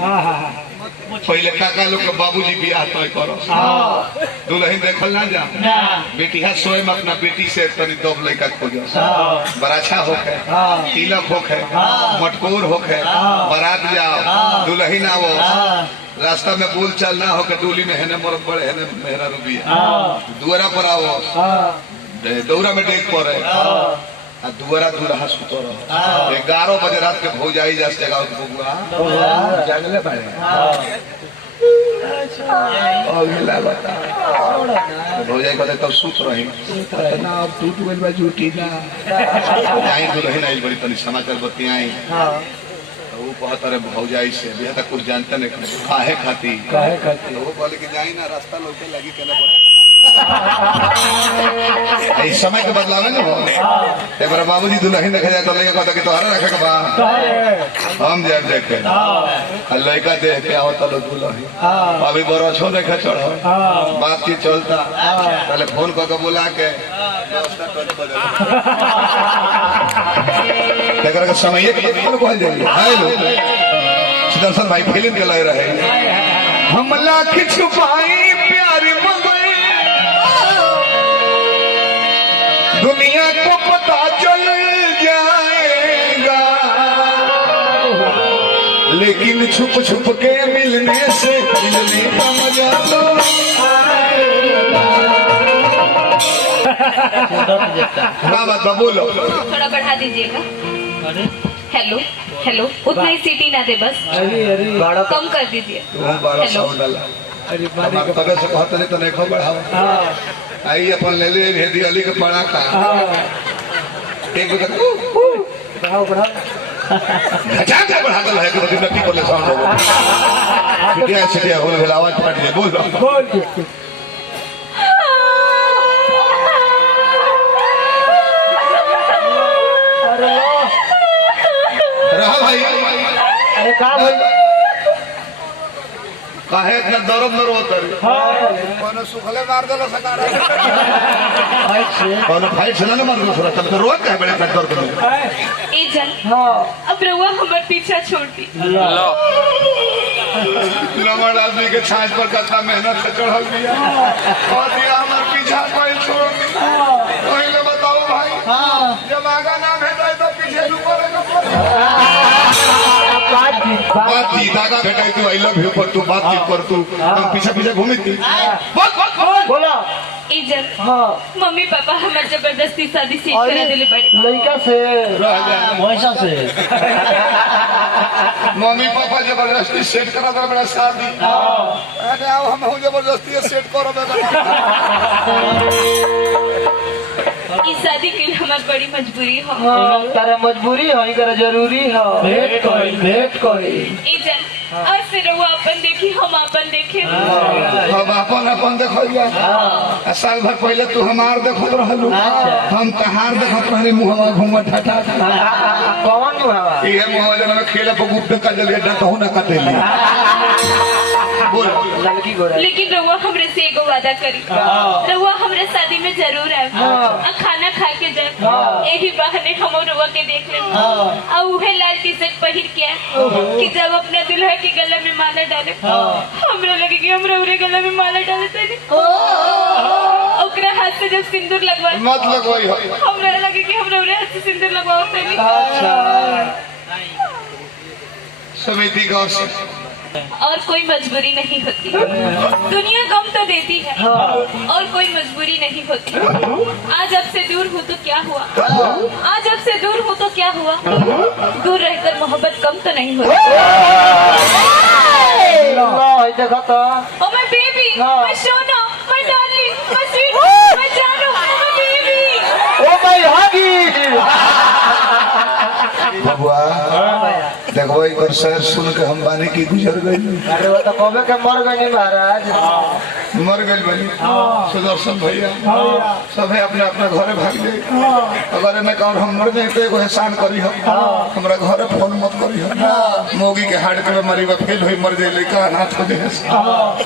पहले काका लोग के बाबूजी बियाह तय करो दुल्हन देखल ना जा बेटिया स्वयं अपना बेटी से तनी दो लड़का खोजो बराछा होके तिलक होके मटकोर होके बारात जाओ दुल्हन आवो रास्ता में बोल चल ना होके डोली में हेने मरद पड़े हेने मेहरा रूबी दुआरा पर आओ दौरा में डेक पड़े दुआरा दूल्हा सुतो रहो 11 बजे रात के भौजाई जस जगह बबुआ जागले बाड़े अगला बता भौजाई कहते तब सुत रही ना अब टूट गइल बा झूठी ना जाई दुल्हन आइल बड़ी तनी समाचार बतियाई वो कहत रे भौजाई से बिया तक कुछ जानते नहीं काहे खाती वो बोले कि जाई ना रास्ता लौटे लगी केना बोले इस समय के बदलाव है एक बार बाबूजी दुल्हन देखे जाए तो लड़का कहता कि तोहरा रखे के बा हम जाए देखे लड़का देख के आओ तो दुल्हन अभी बरसो देखे चढ़ो बातचीत चलता पहले फोन करके बुला के समय सुदर्शन भाई फिल्म के लग रहे हम लाख छुपाई प्यार दुनिया को पता चल जाएगा लेकिन छुप छुप के मिलने से मिलने का मजा तो हाँ बात बोलो थोड़ा बढ़ा दीजिएगा हेलो हेलो उतना ही सीटी ना दे बस कम कर दीजिए हेलो तबे से कहते नहीं तो नहीं खो बढ़ाओ आई अपन ले ले भेदी अली के पड़ा का एक बढ़ाओ घटा के बढ़ा दल है कि नक्की बोले साउंड हो छिटिया होल भेल आवाज फट गई बोल रहा भाई अरे का भाई काहे इतना दरद न रोता रे कोनो सुखले मार देलो सकार कोनो फाइट से ना मार देलो सर तब तो रोत काहे बड़े इतना दर्द में ए जन अब रउआ हमर पीछा छोड़ दी लो नमर आदमी के छाछ पर कितना मेहनत से चढ़ल दिया और दिया हमर पीछा कोई छोड़ दी पहले बताओ भाई जब आगा ना भेटाई तो पीछे ऊपर बातचीत आगा भेटाई तू आई लव यू पर तू बातचीत कर तू हम पीछे पीछे घूमी थी बोला इजन मम्मी पापा हमारे जबरदस्ती शादी से करा दिले पड़े लड़का से वैसा से मम्मी पापा जबरदस्ती सेट करा दे बड़ा शादी अरे आओ हम जबरदस्ती सेट करो इस शादी के लिए हमारी बड़ी मजबूरी हो तारा मजबूरी हो इकरा जरूरी हो भेंट कोई इजन आज से रहुआ अपन देखी हम अपन देखे हम अपन देखो साल भर पहले तू हमार देखत रहलू हम तहार देखत रहली मुहवा घूमत ठठा कौन मुहवा ये मुहवा जन में खेले पर गुप्त का जल गड्ढा कहू ना कतेली बोल लड़की गोरा लेकिन रहुआ हमरे से एगो वादा करी रहुआ हमरे शादी में जरूर आए खाना खा के जाए यही बहाने हम रहुआ के देख ले और उहे लाल टी शर्ट पहिर के कि जब अपना दुल्हा के गले में माला डाले हमरा लगे कि हमरा उरे गले में माला डाले तनी ओकरा हाथ से जब सिंदूर लगवा मत लगवाई हो हमरा लगे कि हमरा उरे हाथ से सिंदूर लगवाओ तनी समिति गौर से और कोई मजबूरी नहीं होती दुनिया गम तो देती है और कोई मजबूरी नहीं होती आज अब से दूर हूँ तो क्या हुआ आज अब से दूर हूँ तो क्या हुआ दूर रहकर मोहब्बत कम तो नहीं होती देखो तो ओ माय बेबी माय सोना my darling my sweet my जानू माय बेबी ओ माय हगी बबुआ देखो एक बार शहर सुन के हम बानी की गुजर गई अरे वो तो कबे के मर गई महाराज मर गई बनी सुदर्शन भैया सभी अपने अपने घरे भाग गए अगर मैं कहूँ हम मर गए तो एगो एहसान करी हमरा घरे फोन मत करी मोगी के हार्ट के बीमारी में फेल हुई मर जाए लड़का अनाथ हो जाए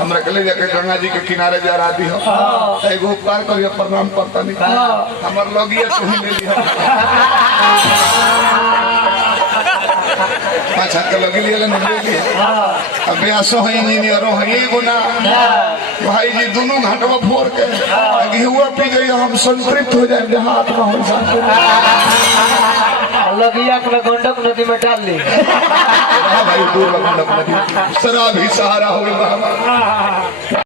हमरा के ले जाके गंगा जी के किनारे जरा दी हो एगो उपकार करिए प्रणाम करता नहीं हमार लोगिया तुम्हें ले लिया पाँच हाथ का लगी लिया अब ब्यासो है इंजीनियरों है एगो ना भाई जी दोनों घाटवा फोड़ के गेहुआ पी जाइए हम संतृप्त हो जाए हाथ में हो जाते लगिया अपना गंडक नदी में डाल ली भाई दूर गंडक नदी शराब ही सहारा हो गया।